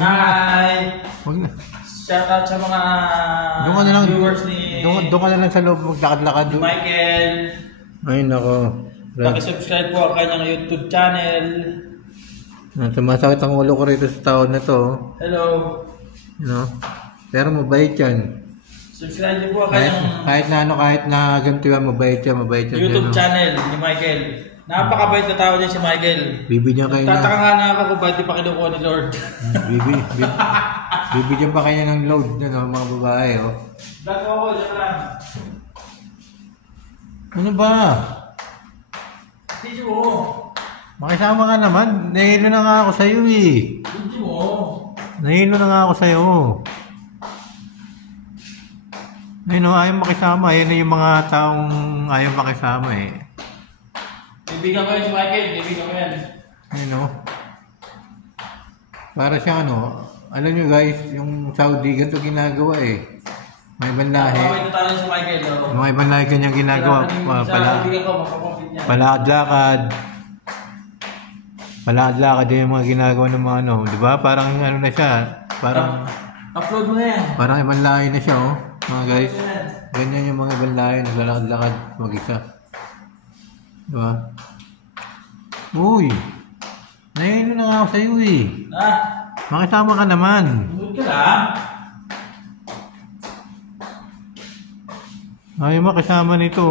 Hi! Wag na. Shoutout sa mga viewers ni doon ka na lang sa loob maglakad-lakad. Michael. Ay nako. Paki-subscribe po ang kanyang YouTube channel. Sumasakit ang ulo ko rito sa taon na to. Hello. Pero mabait yan. Subscribe niyo po ang kanyang kahit na ganito yan, mabait yan. YouTube channel ni Michael. Napakabait na tao niya si Michael. Bibigyan kayo na. Tataka nga na ako kung bakit di pa kinukuha ni Lord. Bibigyan pa kanya ng load mga babae. Bago ako, dyan lang. Ano ba? Video mo. Makisama ka naman. Nahilo na nga ako sa'yo eh. Video mo. Nahilo na nga ako sa'yo. Ayun ayaw makisama. Ayan na yung mga taong ayaw makisama eh. Bibigyan ko yun si Michael. Bibigyan ko yan. Ayun para siyang alam nyo guys, yung Saudi ganito ginagawa eh. May ibang lahi. Mabait na tayo si Michael. Mga ibang lahi kanyang ginagawa. Palakad-lakad din yung mga ginagawa ng mga di ba? Parang na siya. Parang upload mo na yan. Parang ibang lahi na siya mga guys. Ganyan yung mga ibang lahi. Naglalakad-lakad mag-isa. Diba? Uy! Nahilo na nga ako sa'yo eh. Makisama ka naman. Tungod ka lang. Ayaw makisama nito